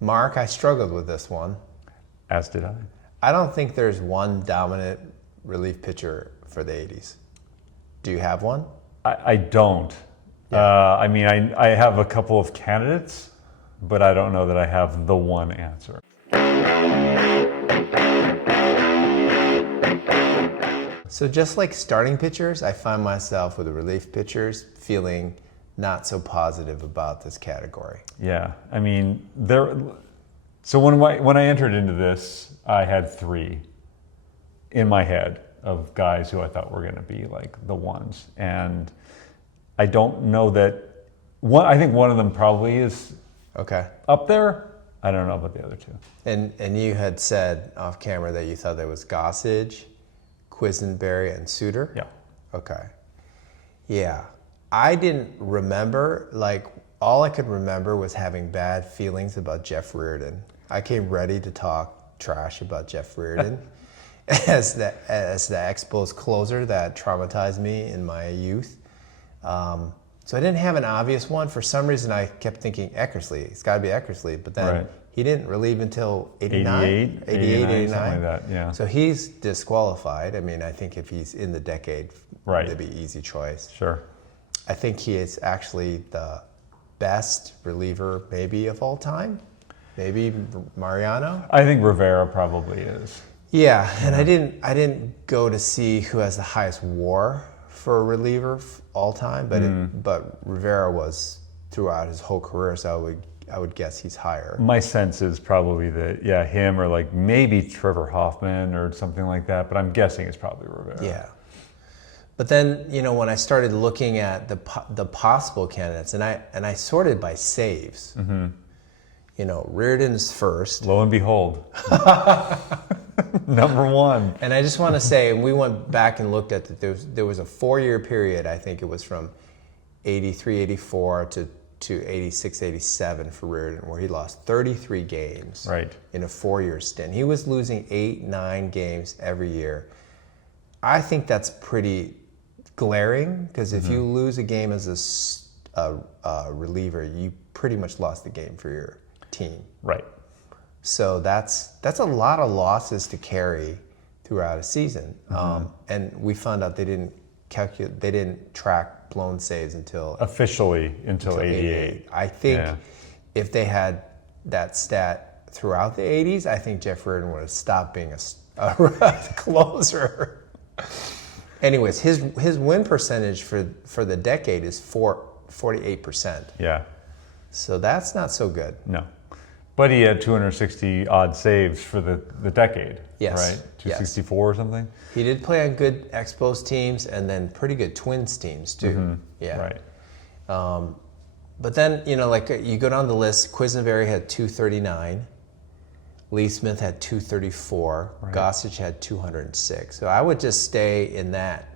Mark, I struggled with this one. As did I. I don't think there's one dominant relief pitcher for the 80s. Do you have one? I don't. Yeah. I mean, I have a couple of candidates, but I don't know that I have the one answer. So just like starting pitchers, I find myself with the relief pitchers feeling not so positive about this category. Yeah, I mean, so when I entered into this, I had 3 in my head of guys who I thought were going to be like the ones, and I don't know that one. I think one of them probably is Okay. up there. I don't know about the other 2. And you had said off camera that you thought there was Gossage, Quisenberry, and Suter? Yeah. Okay. Yeah. I didn't remember, like, all I could remember was having bad feelings about Jeff Reardon. I came ready to talk trash about Jeff Reardon as the Expos closer that traumatized me in my youth. So I didn't have an obvious one. For some reason, I kept thinking Eckersley. It's got to be Eckersley. But then Right. he didn't relieve until 89? 89, something like that, yeah. So he's disqualified. I mean, I think if he's in the decade, Right. it'd be easy choice. Sure. I think he is actually the best reliever maybe of all time. Maybe Mariano. I think Rivera probably is. Yeah, and I didn't go to see who has the highest WAR for a reliever all time, but Rivera was throughout his whole career, so I would guess he's higher. My sense is probably that, yeah, him or like maybe Trevor Hoffman or something like that, but I'm guessing it's probably Rivera. Yeah. But then, when I started looking at the possible candidates, and I sorted by saves. Mm-hmm. Reardon's first. Lo and behold, number 1. And I just want to say, and we went back and looked at that. There was a 4-year period. I think it was from 83, 84 to 86, 87 for Reardon, where he lost 33 games Right. in a 4-year stint. He was losing 8, 9 games every year. I think that's pretty glaring, because if you lose a game as a reliever, you pretty much lost the game for your team. Right. So that's a lot of losses to carry throughout a season. And we found out they didn't track blown saves until Officially until 88. I think Yeah. if they had that stat throughout the 80s, I think Jeff Reardon would have stopped being a closer. Anyways, his win percentage for the decade is 48%. Yeah. So that's not so good. No. But he had 260 odd saves for the decade. Yes. Right? 264 or something? He did play on good Expos teams and then pretty good Twins teams too. Yeah. Right. But then, you go down the list, Quisenberry had 239. Lee Smith had 234. Right. Gossage had 206. So I would just stay in that.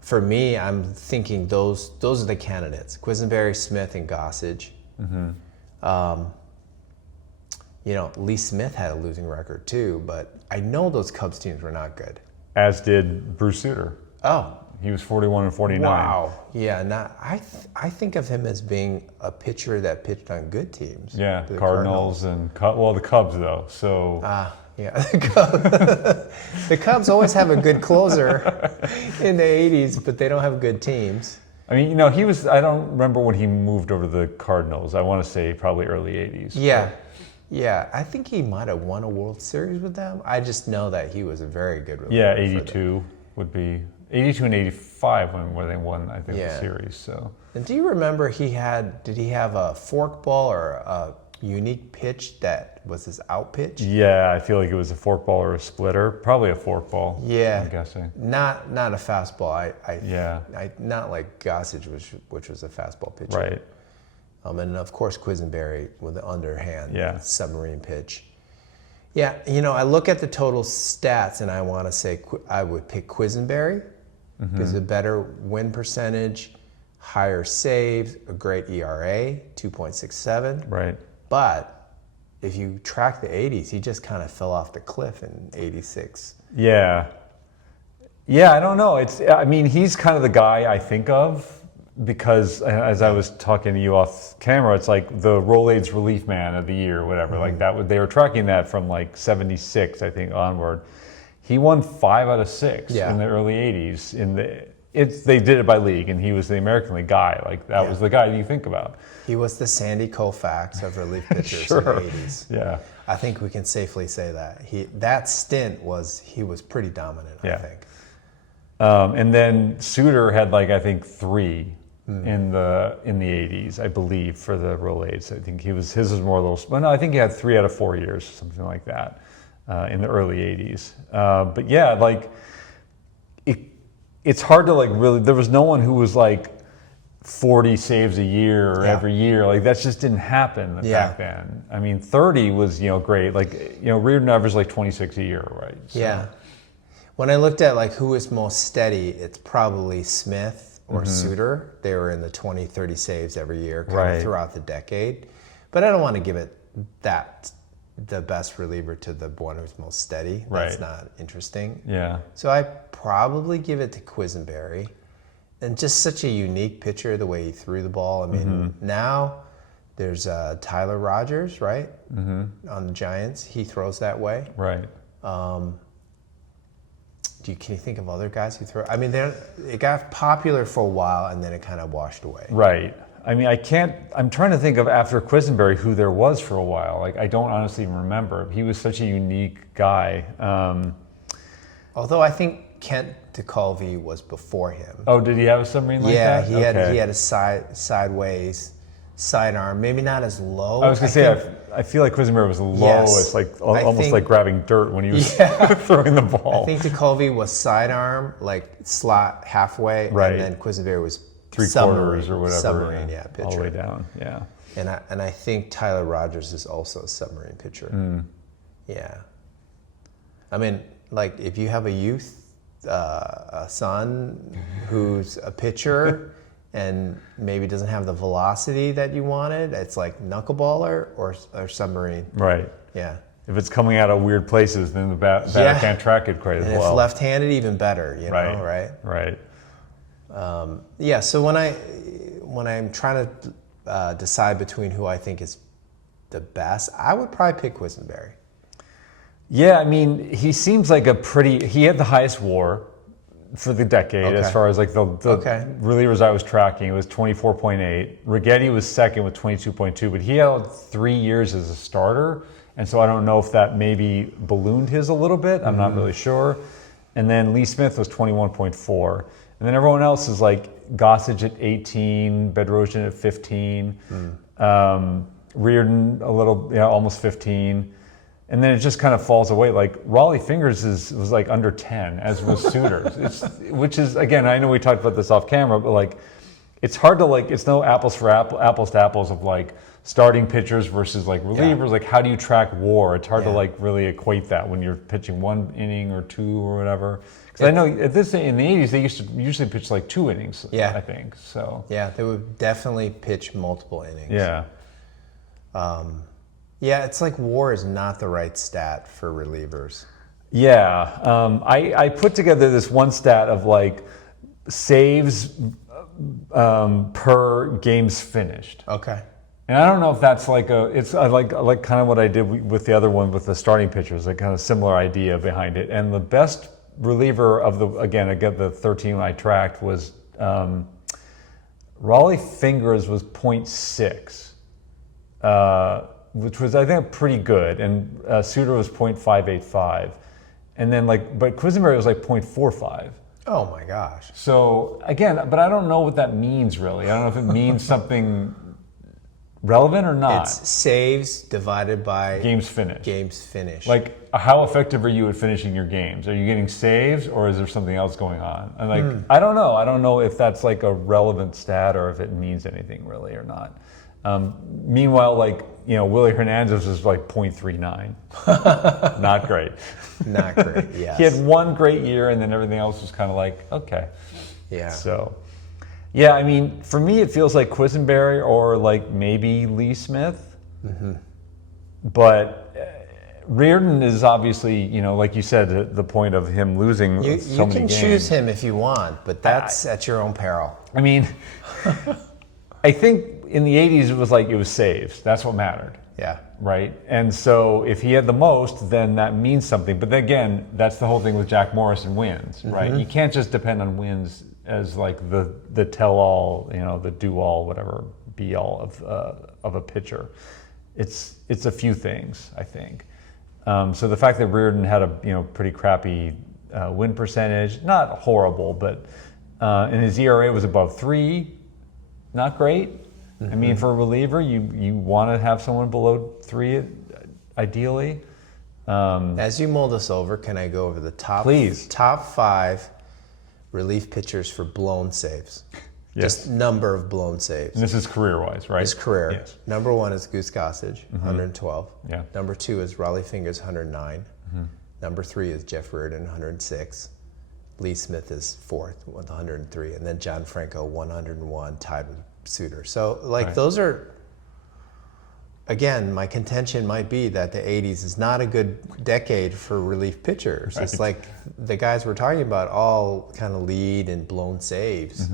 For me, I'm thinking those are the candidates: Quisenberry, Smith, and Gossage. Lee Smith had a losing record too, but I know those Cubs teams were not good. As did Bruce Sutter. Oh, He was 41 and 49. wow. Yeah, I think of him as being a pitcher that pitched on good teams. Yeah, The Cardinals and the Cubs though. So Yeah, the Cubs always have a good closer in the 80s, but they don't have good teams. I mean, he was. I don't remember when he moved over to the Cardinals. I want to say probably early 80s. Yeah, I think he might have won a World Series with them. I just know that he was a very good reliever. Yeah, 82 would be 82 and 85 where they won, I think, the series. So. And do you remember did he have a fork ball or a unique pitch that was his out pitch? Yeah, I feel like it was a forkball or a splitter. Probably a forkball. Yeah, I'm guessing. Not a fastball. Yeah. Not like Gossage, which was a fastball pitcher. Right. And of course Quisenberry with the underhand submarine pitch. Yeah, I look at the total stats and I want to say I would pick Quisenberry because a better win percentage, higher saves, a great ERA, 2.67. Right. But if you track the 80s, he just kind of fell off the cliff in 86. Yeah. Yeah, I don't know. I mean, he's kind of the guy I think of because as I was talking to you off camera, it's like the Rolaids Relief Man of the Year, whatever. Like that, they were tracking that from like '76, I think, onward. He won 5 out of 6 in the early '80s. They did it by league, and he was the American League guy. Like that was the guy you think about. He was the Sandy Koufax of relief pitchers Sure. in the '80s. Yeah. I think we can safely say that that stint he was pretty dominant. I think. And then Suter had like I think 3 in the '80s, I believe, for the Rolaids. I think his was more a little. Well, no, I think he had 3 out of 4 years, something like that, in the early '80s. But yeah, like it's hard to like really. There was no one who was like 40 saves a year or every year. Like that just didn't happen back then. I mean, 30 was great. Like Reardon averaged like 26 a year, right? So. Yeah. When I looked at like who was most steady, it's probably Smith or Suter. They were in the 20, 30 saves every year kind of throughout the decade. But I don't want to give it the best reliever to the one who's most steady. That's not interesting. Yeah. So I probably give it to Quisenberry. And just such a unique pitcher, the way he threw the ball. I mean, now there's Tyler Rogers, right? On the Giants. He throws that way. Right. Can you think of other guys who throw? I mean, it got popular for a while, and then it kind of washed away. Right. I mean, I'm trying to think of after Quisenberry who there was for a while. Like, I don't honestly even remember. He was such a unique guy. Although I think Kent DeCulvey was before him. Oh, did he have a submarine like that? Yeah, he had a sideways sidearm, maybe not as low. I was going to say, I feel like Quisenberry was low. It's like almost like grabbing dirt when he was throwing the ball. I think DeCulvey was sidearm, like slot halfway, and then Quisenberry was 3/4 or whatever. Submarine, pitcher. All the way down, yeah. And I think Tyler Rogers is also a submarine pitcher. Yeah. I mean, like if you have a son who's a pitcher and maybe doesn't have the velocity that you wanted, it's like knuckleballer or submarine. Right. Yeah. If it's coming out of weird places, then the batter can't track it quite as well. And if left-handed, even better, you know, right? Right. Yeah, so when I'm trying to decide between who I think is the best, I would probably pick Quisenberry. Yeah, I mean, he seems like he had the highest WAR for the decade as far as like the relievers I was tracking. It was 24.8. Righetti was second with 22.2, but he had 3 years as a starter, and so I don't know if that maybe ballooned his a little bit. I'm not really sure. And then Lee Smith was 21.4. And then everyone else is like Gossage at 18, Bedrosian at 15, Reardon a little, almost 15. And then it just kind of falls away. Like Raleigh Fingers was like under 10, as was Suter. Which is, again, I know we talked about this off camera, but like it's hard to like, it's no apples to apples of like starting pitchers versus like relievers. Like how do you track WAR? It's hard to like really equate that when you're pitching 1 inning or 2 or whatever. Because I know in the 80s they used to usually pitch like 2 innings. I think so. Yeah, they would definitely pitch multiple innings. Yeah. Yeah, it's like WAR is not the right stat for relievers. Yeah, I put together this one stat of like saves per games finished. Okay. And I don't know if that's like it's like kind of what I did with the other one with the starting pitchers, like kind of similar idea behind it. And the best reliever of the 13 I tracked was Raleigh Fingers was 0.6. Which was, I think, pretty good, and Suter was 0.585, and then but Quisenberry was like 0.45. Oh my gosh! So again, but I don't know what that means really. I don't know if it means something relevant or not. It's saves divided by games finished. Games finished. Like, how effective are you at finishing your games? Are you getting saves, or is there something else going on? And I don't know. I don't know if that's like a relevant stat or if it means anything really or not. Meanwhile, Willie Hernandez was like 0.39. Not great. Not great, yes. He had one great year, and then everything else was kind of like, okay. Yeah. So, yeah, I mean, for me, it feels like Quisenberry or like maybe Lee Smith. But Reardon is obviously, like you said, the point of him losing You so many can games. choose him if you want, but that's at your own peril. I mean, I think in the 80s it was saves. That's what mattered. Yeah. Right? And so if he had the most, then that means something. But then again, that's the whole thing with Jack Morrison wins, right? You can't just depend on wins as like the tell-all, the do-all, whatever, be-all of a pitcher. It's a few things, I think. So the fact that Reardon had a pretty crappy win percentage, not horrible, but and his ERA was above 3, not great. I mean, for a reliever, you want to have someone below 3, ideally. As you mull this over, can I go over the top Please. top 5 relief pitchers for blown saves? Yes. Just number of blown saves. And this is career-wise, right? His career. Yes. Number 1 is Goose Gossage, 112. Yeah. Number 2 is Raleigh Fingers, 109. Number 3 is Jeff Reardon, 106. Lee Smith is 4th with 103. And then John Franco, 101, tied with Suter. So, Right. those are, again, my contention might be that the 80s is not a good decade for relief pitchers. Right. It's like the guys we're talking about all kind of lead and blown saves.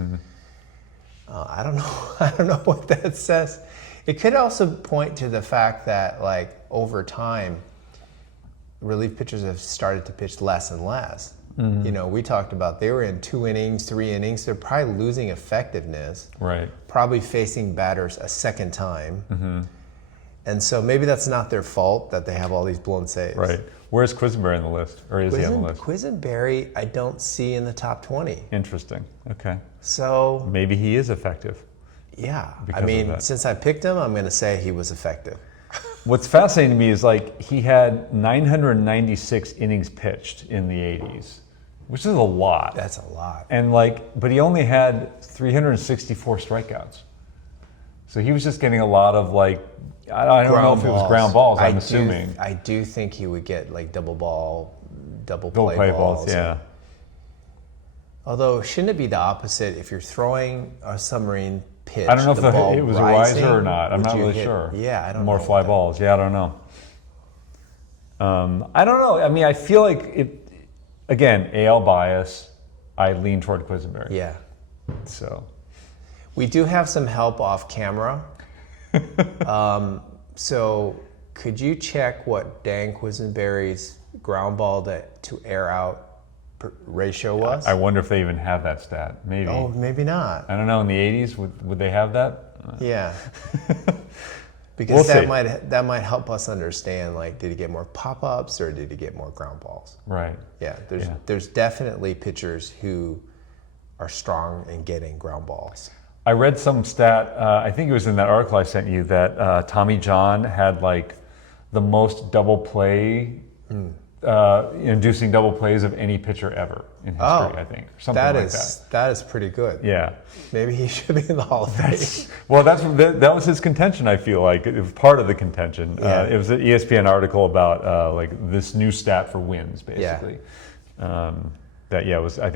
I don't know. I don't know what that says. It could also point to the fact that, over time, relief pitchers have started to pitch less and less. We talked about they were in 2 innings, 3 innings. They're probably losing effectiveness. Right. Probably facing batters a second time. And so maybe that's not their fault that they have all these blown saves. Right. Where's Quisenberry on the list? Or is he on the list? Quisenberry, I don't see in the top 20. Interesting. Okay. So, Maybe he is effective. yeah. Because I of mean, that. since I picked him, I'm going to say he was effective. What's fascinating to me is he had 996 innings pitched in the 80s, which is a lot. That's a lot. And but he only had 364 strikeouts. So he was just getting a lot of I don't know if it was ground balls, I'm assuming. I do think he would get double Double play balls, yeah. Although, shouldn't it be the opposite? If you're throwing a submarine pitch, I don't know if the ball it was rising, a riser or not. I'm would not you really hit- sure. Yeah, I don't know. More fly balls. Yeah, I don't know. I don't know. I mean, I feel like it. Again, AL bias. I lean toward Quisenberry. Yeah. So We do have some help off camera. So could you check what Dan Quisenberry's ground ball to air out ratio was? I wonder if they even have that stat. Maybe. Oh, maybe not. I don't know. In the 80s, would they have that? Yeah. Because We'll that might help us understand, did he get more pop-ups or did he get more ground balls? Right. Yeah, there's definitely pitchers who are strong in getting ground balls. I read some stat, I think it was in that article I sent you, that Tommy John had the most double play, inducing double plays of any pitcher ever in history, I think. Something that. That is pretty good. Yeah. Maybe he should be in the Hall of Fame. Well, that was his contention, I feel like. It was part of the contention. Yeah. It was an ESPN article about this new stat for wins, basically. I think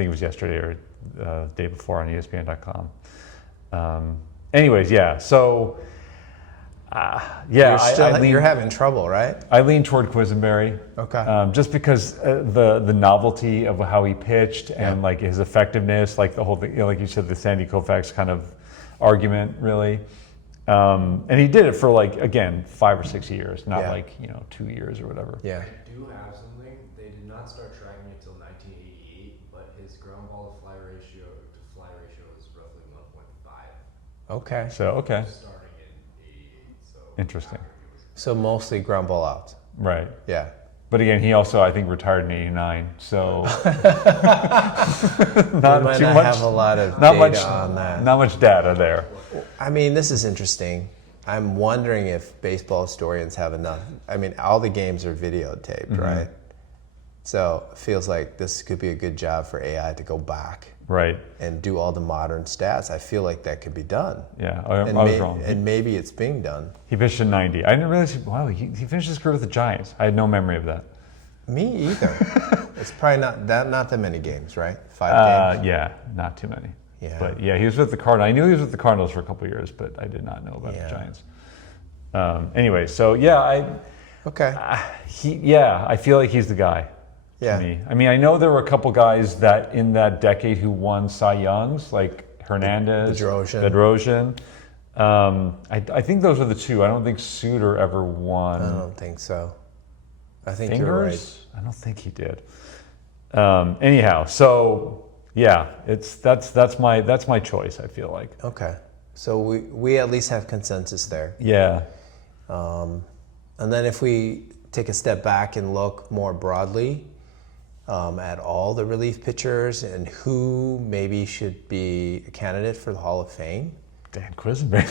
it was yesterday or the day before on ESPN.com. Anyways, yeah. So, You're having trouble, right? I lean toward Quisenberry. Okay. Just because the novelty of how he pitched and his effectiveness, the whole thing, like you said, the Sandy Koufax kind of argument, really. And he did it for again 5 or 6 years, not 2 years or whatever. Yeah. I do have something. They did not start tracking it until 1988, but his ground ball to fly ratio is roughly 1.5. Okay. So okay, Starting in 88, so interesting. So mostly ground ball out. Right. Yeah. But again, he also I think retired in '89, so We might not have a lot of data on that. Not much data there. I mean, this is interesting. I'm wondering if baseball historians have enough. I mean, all the games are videotaped, right? So it feels like this could be a good job for AI to go back Right. and do all the modern stats. I feel like that could be done. Yeah, I was wrong. And maybe it's being done. He pitched in '90. I didn't realize. Wow, he finished his career with the Giants. I had no memory of that. Me either. It's probably not that many games, right? 5 games. Yeah, not too many. Yeah. But yeah, he was with the Cardinals. I knew he was with the Cardinals for a couple of years, but I did not know about Yeah. the Giants. Anyway, so yeah, Okay. I feel like he's the guy. Yeah. To me. I mean, I know there were a couple guys that in that decade who won Cy Youngs, like Hernandez, Bedrosian. I think those are the two. I don't think Suter ever won. I don't think so. I think Fingers? you're right. I don't think he did. Anyhow, so yeah, that's my choice. I feel like. Okay. So we at least have consensus there. Yeah. And then if we take a step back and look more broadly at all the relief pitchers and who maybe should be a candidate for the Hall of Fame. Dan Quisenberry.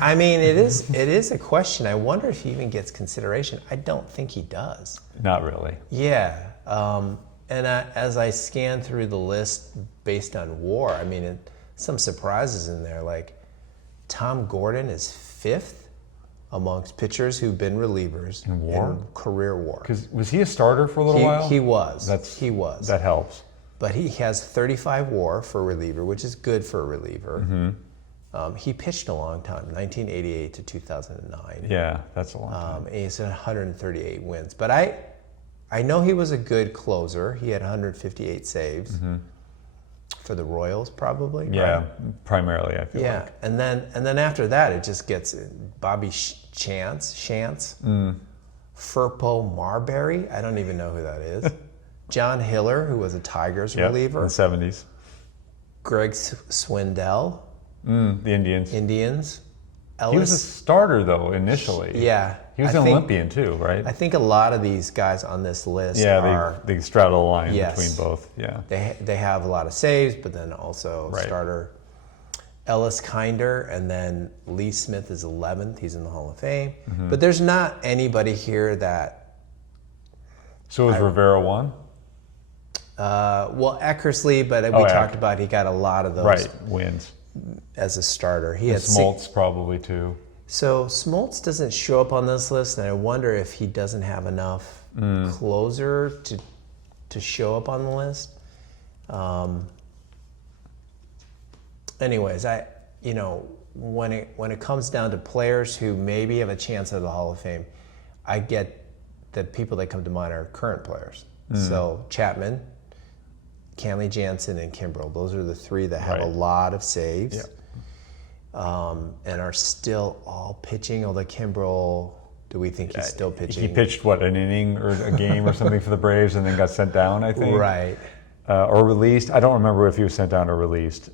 I mean, it is a question. I wonder if he even gets consideration. I don't think he does. Not really. Yeah. As I scan through the list based on WAR, I mean, some surprises in there. Like Tom Gordon is 5th amongst pitchers who've been relievers in WAR? in career WAR. Because was he a starter for a little while? He was. He was. That helps. But he has 35 WAR for a reliever, which is good for a reliever. Mm-hmm. He pitched a long time, 1988 to 2009. Yeah, that's a long time. And he's at 138 wins. But I know he was a good closer. He had 158 saves for the Royals, probably. Yeah, right? Primarily, I feel like. Yeah, and then after that, it just gets Bobby Shantz, Furpo Marbury. I don't even know who that is. John Hiller, who was a Tigers reliever. In the 70s. Greg Swindell. The Indians. Ellis. He was a starter, though, initially. Yeah. He was an Olympian, too, right? I think a lot of these guys on this list they straddle the line Yes. between both. Yeah. They have a lot of saves, but then also starter. Ellis Kinder, and then Lee Smith is 11th. He's in the Hall of Fame. But there's not anybody here that... So was Rivera one? Well, Eckersley, but we talked about he got a lot of those wins as a starter. He had Smoltz probably too. So Smoltz doesn't show up on this list, and I wonder if he doesn't have enough closer to show up on the list. Anyways, when it comes down to players who maybe have a chance at the Hall of Fame, I get the people that come to mind are current players. So Chapman, Kenley Jansen, and Kimbrel. Those are the three that have a lot of saves and are still all pitching. Although Kimbrel, do we think he's still pitching? He pitched, an inning or a game or something for the Braves and then got sent down, I think. Right. Or released. I don't remember if he was sent down or released.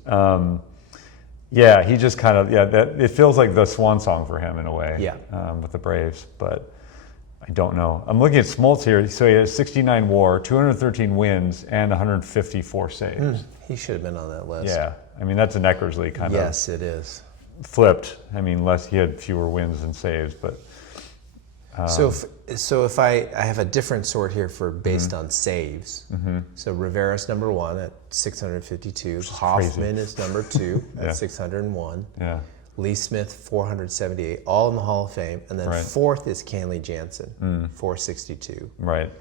He just kind of, it feels like the swan song for him in a way with the Braves. But I don't know. I'm looking at Smoltz here. So he has 69 WAR, 213 wins, and 154 saves. He should have been on that list. Yeah. I mean, that's an Eckersley kind of. Yes, it is. Flipped. I mean, he had fewer wins than saves, but. So if I have a different sort here for based on saves. So Rivera's number 1 at 652. Hoffman is number 2 at 601. Yeah. Lee Smith 478, all in the Hall of Fame, and then 4th is Kenley Jansen, 462. Right.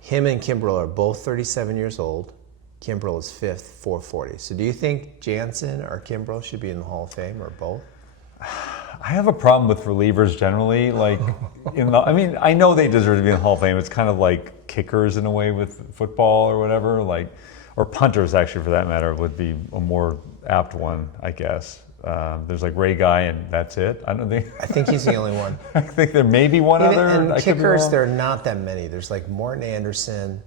Him and Kimbrel are both 37 years old. Kimbrel is 5th, 440. So do you think Jansen or Kimbrel should be in the Hall of Fame, or both? I have a problem with relievers generally. I know they deserve to be in the Hall of Fame. It's kind of like kickers in a way with football or whatever, or punters actually for that matter would be a more apt one, I guess. There's Ray Guy and that's it. I think he's the only one. I think there may be one other. And kickers, there are not that many. There's Morton Anderson.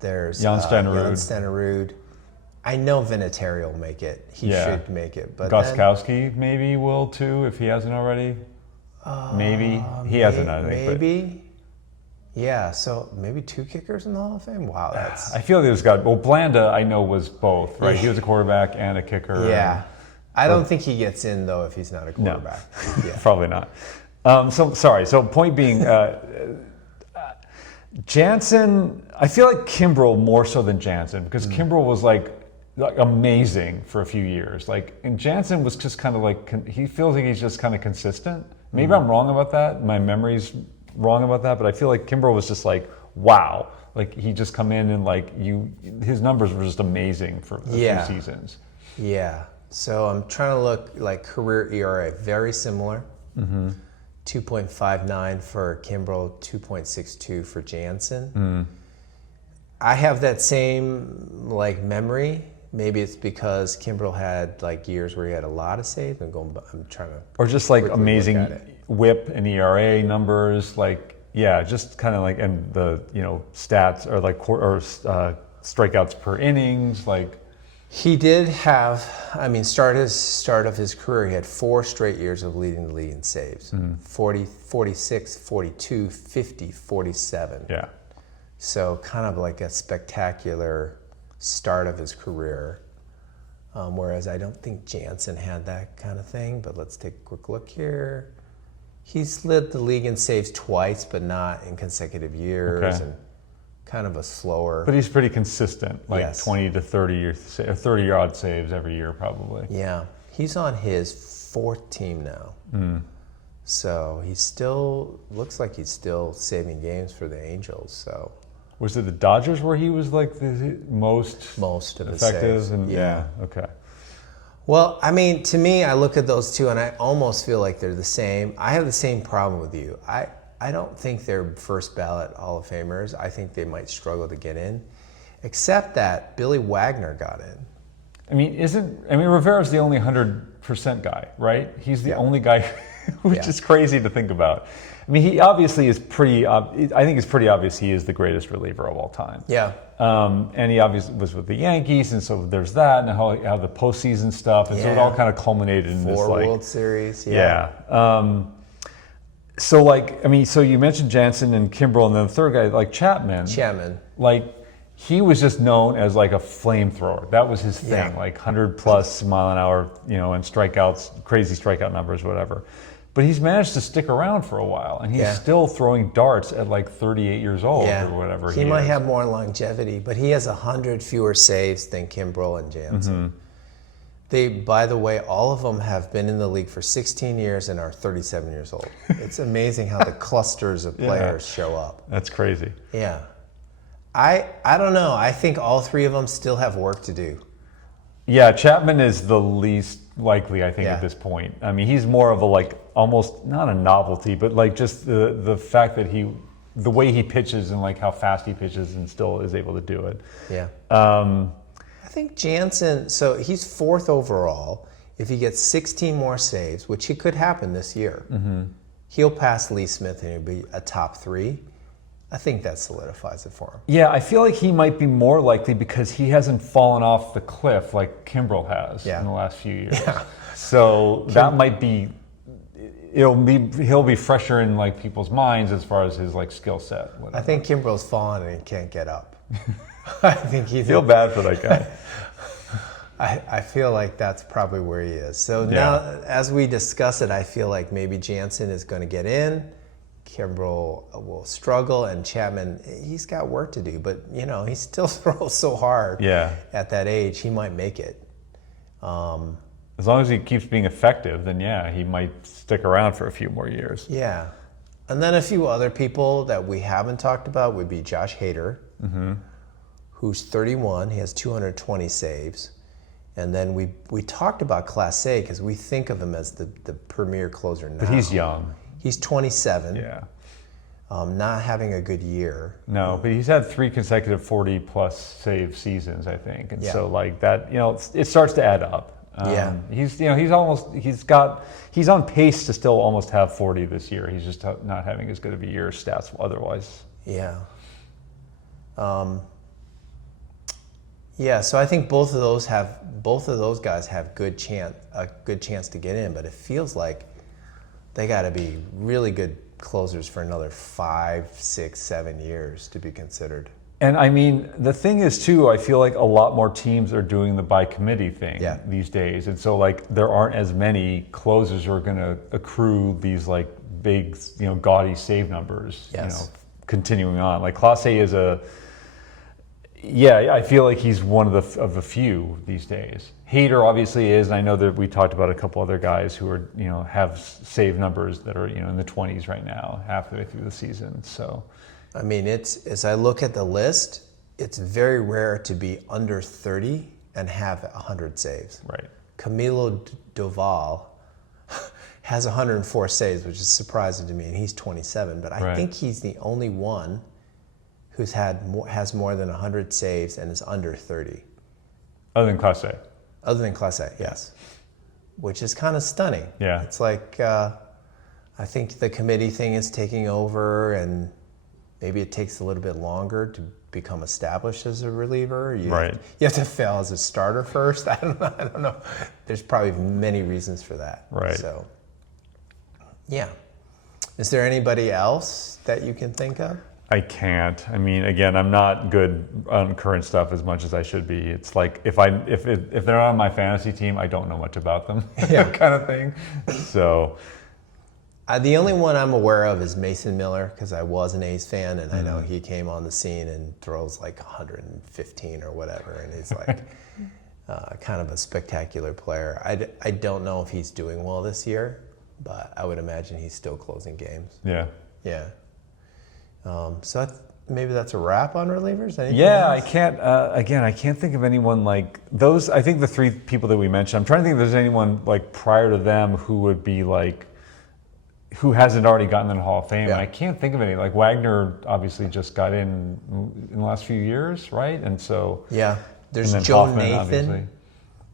There's Jan Stenerud. I know Vinatieri will make it. He should make it. But Gostkowski maybe will too if he hasn't already. Maybe he hasn't. I think. Maybe. Yeah. So maybe 2 kickers in the Hall of Fame. Wow, that's. I feel there's got. Well, Blanda I know was both. Right. He was a quarterback and a kicker. Yeah. I don't think he gets in though if he's not a quarterback. No. Probably not. So point being. Jansen, I feel like Kimbrel more so than Jansen because Kimbrel was amazing for a few years. And Jansen was just kind of he feels like he's just kind of consistent. Maybe I'm wrong about that. My memory's wrong about that, but I feel like Kimbrel was just wow. He just come in and his numbers were just amazing for a few seasons. Yeah. So I'm trying to look career ERA, very similar. 2.59 for Kimbrel, 2.62 for Jansen. I have that same like memory. Maybe it's because Kimbrel had like years where he had a lot of saves. I'm trying to. Or just like quickly look amazing at it. whip and ERA numbers, like yeah, just kind of like, and the stats or like strikeouts per innings, like. He did have, start of his career, he had 4 straight years of leading the league in saves. 40, 46, 42, 50, 47. Yeah. So kind of like a spectacular start of his career. Whereas I don't think Jansen had that kind of thing, but let's take a quick look here. He's led the league in saves twice, but not in consecutive years. Okay. And kind of a slower. But he's pretty consistent, like Yes. 20 to 30 or 30 odd saves every year, probably. Yeah, he's on his 4th team now. So he still looks like he's still saving games for the Angels. So Was it the Dodgers where he was like the most most of his effective? saves. And yeah, okay. Well, to me, I look at those two and I almost feel like they're the same. I have the same problem with you. I don't think they're first ballot Hall of Famers. I think they might struggle to get in, except that Billy Wagner got in. Rivera's the only 100% guy, right? He's the Yeah. only guy, which Yeah. is crazy to think about. He obviously is pretty, I think it's pretty obvious he is the greatest reliever of all time. Yeah. And he obviously was with the Yankees, and so there's that, and how the postseason stuff, and so it Yeah. all kind of culminated in this 4 like, World Series. yeah. So you mentioned Jansen and Kimbrel, and then the third guy, like Chapman. Like, he was just known as like a flamethrower. That was his thing, Yeah. like 100+ mile an hour, and strikeouts, crazy strikeout numbers, whatever. But he's managed to stick around for a while, and he's Yeah. still throwing darts at like 38 years old Yeah. or whatever. He might is. have more longevity, but he has 100 fewer saves than Kimbrel and Jansen. They, by the way, all of them have been in the league for 16 years and are 37 years old. It's amazing how the clusters of players show up. That's crazy. Yeah. I don't know. I think all 3 of them still have work to do. Yeah, Chapman is the least likely, I think, Yeah. at this point. He's more of a like almost not a novelty, but like just the fact that the way he pitches and like how fast he pitches and still is able to do it. Yeah. I think Jansen, so he's 4th overall. If he gets 16 more saves, which he could happen this year, he'll pass Lee Smith and he'll be a top 3. I think that solidifies it for him. Yeah, I feel like he might be more likely because he hasn't fallen off the cliff like Kimbrel has Yeah. in the last few years. So that might be, he'll be fresher in like people's minds as far as his like skill set. I think Kimbrel's fallen and he can't get up. I think he's. feel bad for that guy. I feel like that's probably where he is. So now, as we discuss it, I feel like maybe Jansen is going to get in. Kimbrel will struggle, and Chapman, he's got work to do. But he still throws so hard. Yeah. At that age, he might make it. As long as he keeps being effective, then yeah, he might stick around for a few more years. Yeah. And then a few other people that we haven't talked about would be Josh Hader, who's 31. He has 220 saves. And then we talked about Class A because we think of him as the premier closer now. But he's young. He's 27. Yeah. Not having a good year. No, but he's had 3 consecutive 40+ save seasons, I think, and Yeah. so like that, it starts to add up. Yeah. He's on pace to still almost have 40 this year. He's just not having as good of a year stats otherwise. Yeah. So I think both of those guys have a good chance to get in, but it feels like they got to be really good closers for another 5, 6, 7 years to be considered. And the thing is too, I feel like a lot more teams are doing the by committee thing these days. And so like there aren't as many closers who are going to accrue these like big, gaudy save numbers, continuing on. Like Class A is I feel like he's one of the few these days. Hader obviously is, and I know that we talked about a couple other guys who are, have save numbers that are, in the 20s right now, halfway through the season. So, as I look at the list, it's very rare to be under 30 and have 100 saves. Right. Camilo Doval has 104 saves, which is surprising to me, and he's 27. But I Right. think he's the only one has more than 100 saves and is under 30. Other than Class A. Other than Class A, yes. Which is kind of stunning. Yeah. It's like, I think the committee thing is taking over, and maybe it takes a little bit longer to become established as a reliever. Right. You have to fail as a starter first. I don't know. There's probably many reasons for that. Right. So, yeah. Is there anybody else that you can think of? I can't. I mean, again, I'm not good on current stuff as much as I should be. It's like if they're on my fantasy team, I don't know much about them, Yeah. kind of thing. So, The only one I'm aware of is Mason Miller, because I was an A's fan, and I know he came on the scene and throws like 115 or whatever, and he's like kind of a spectacular player. I don't know if he's doing well this year, but I would imagine he's still closing games. yeah. Yeah. So maybe that's a wrap on relievers? Anything Yeah, I else? can't. Again, I can't think of anyone like those. I think the three people that we mentioned. I'm trying to think if there's anyone like prior to them who would be like, who hasn't already gotten in the Hall of Fame. Yeah. I can't think of any. Like Wagner obviously just got in the last few years, right? And so Yeah. There's and then Joe Hoffman, Nathan. obviously.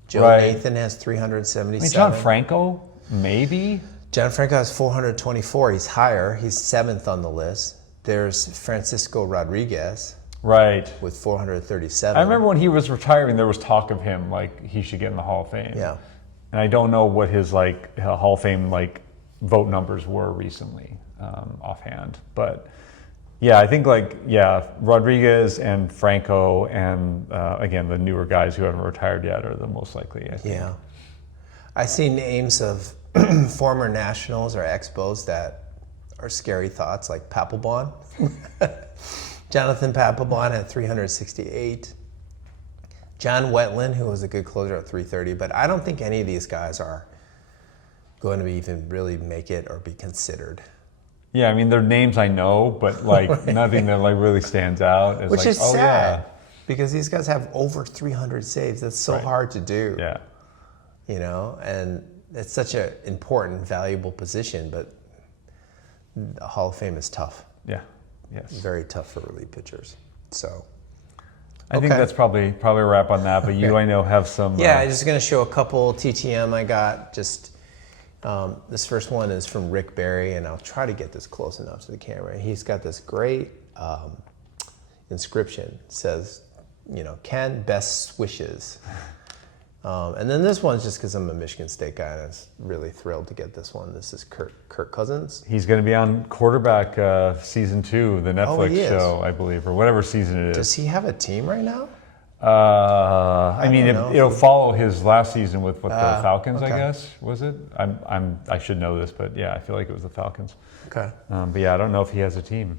Joe Right. Nathan has 377. I mean, John Franco, maybe. John Franco has 424. He's higher. He's 7th on the list. There's Francisco Rodriguez Right. with 437. I remember when he was retiring, there was talk of him like he should get in the Hall of Fame. Yeah. And I don't know what his like Hall of Fame like vote numbers were recently, offhand. But yeah, I think Rodriguez and Franco and again the newer guys who haven't retired yet are the most likely. I think. Yeah. I see names of former Nationals or Expos that are scary thoughts, like Papelbon. Jonathan Papelbon at 368. John Wetland, who was a good closer at 330, but I don't think any of these guys are going to even really make it or be considered. Yeah, I mean their names I know, but like nothing that like really stands out. As Which like, is oh, sad, because these guys have over 300 saves. That's so Right. hard to do. Yeah. You know, and it's such an important, valuable position, but the Hall of Fame is tough. Yeah. Yes. Very tough for relief pitchers. So, I think Okay. that's probably a wrap on that. But you, I know, have some. yeah, I'm just going to show a couple TTM I got. Just this first one is from Rick Barry, and I'll try to get this close enough to the camera. He's got this great inscription. It says, Ken, best wishes. And then this one's just because I'm a Michigan State guy, and I was really thrilled to get this one. This is Kirk Cousins. He's going to be on Quarterback season 2, the Netflix he is. show, I believe, or whatever season it is. Does he have a team right now? I mean, don't know. it'll follow his last season with the Falcons, I okay. guess. Was it? I should know this, but yeah, I feel like it was the Falcons. Okay. But yeah, I don't know if he has a team.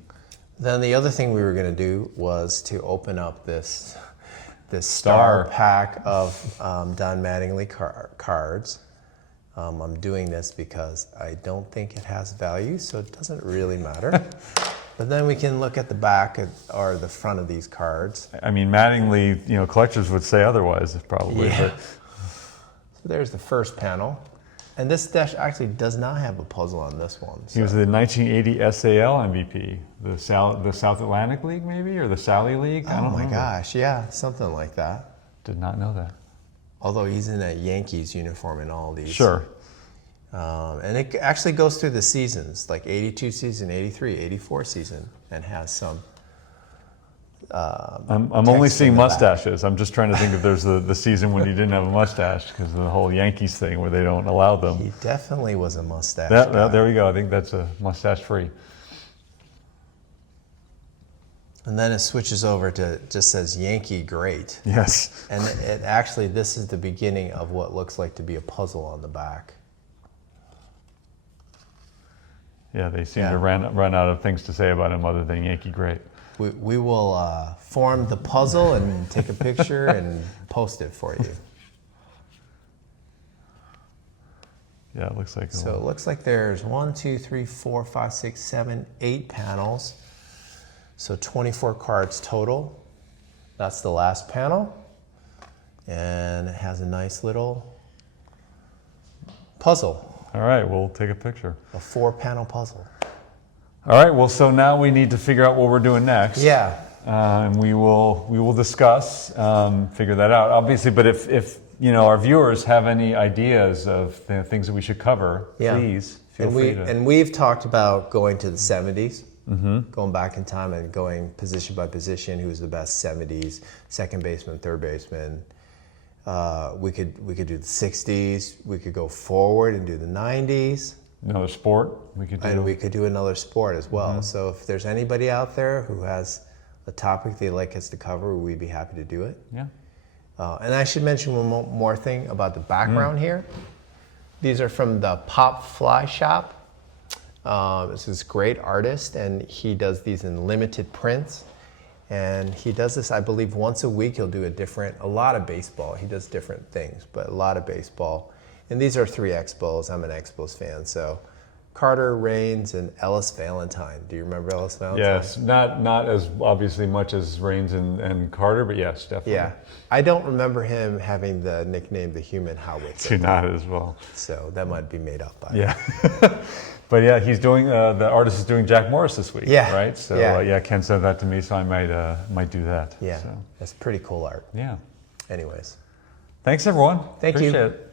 Then the other thing we were going to do was to open up this Star. star pack of Don Mattingly cards. I'm doing this because I don't think it has value, so it doesn't really matter. But then we can look at the back or the front of these cards. I mean, Mattingly, collectors would say otherwise, probably. Yeah. But So there's the first panel. And this dash actually does not have a puzzle on this one. he was the 1980 SAL MVP, the South Atlantic League, maybe, or the Sally League. I Oh don't my remember. gosh, yeah, something like that. Did not know that. Although he's in a Yankees uniform in all these. Sure. And it actually goes through the seasons, like 82 season, 83, 84 season, and has some. I'm only text seeing in the back. mustaches. I'm just trying to think if there's the season when he didn't have a mustache because of the whole Yankees thing where they don't allow them. He definitely was a mustache guy. There we go. I think that's a mustache free. And then it switches over to just says Yankee great. Yes. And it actually, this is the beginning of what looks like to be a puzzle on the back. Yeah, they seem Yeah. to run out of things to say about him other than Yankee great. We will form the puzzle and take a picture and post it for you. Yeah, it looks like. So it looks like there's 1, 2, 3, 4, 5, 6, 7, 8 panels. So 24 cards total. That's the last panel. And it has a nice little puzzle. All right, we'll take a picture. A 4-panel puzzle. All right, well, so now we need to figure out what we're doing next. Yeah. And we will discuss, figure that out, obviously. But if our viewers have any ideas of the things that we should cover, Yeah. please feel free to. And we've talked about going to the 70s, going back in time and going position by position. Who's the best 70s second baseman, third baseman? We could do the 60s. We could go forward and do the 90s. Another sport we could do. And we could do another sport as well. So if there's anybody out there who has a topic they'd like us to cover, we'd be happy to do it. Yeah. And I should mention one more thing about the background here. These are from the Pop Fly Shop. This is great artist, and he does these in limited prints. And he does this, I believe, once a week. He'll do a lot of baseball. He does different things, but a lot of baseball. And these are 3 Expos. I'm an Expos fan, so Carter Raines and Ellis Valentine. Do you remember Ellis Valentine? Yes, not as obviously much as Raines and Carter, but yes, definitely. Yeah. I don't remember him having the nickname the Human Howitzer. Not as well. So that might be made up by Yeah. But yeah, he's doing, the artist is doing Jack Morris this week, Yeah. right? So Yeah. Ken sent that to me, so I might do that. Yeah. So, That's pretty cool art. yeah. Anyways. Thanks everyone. Thank you. Appreciate it.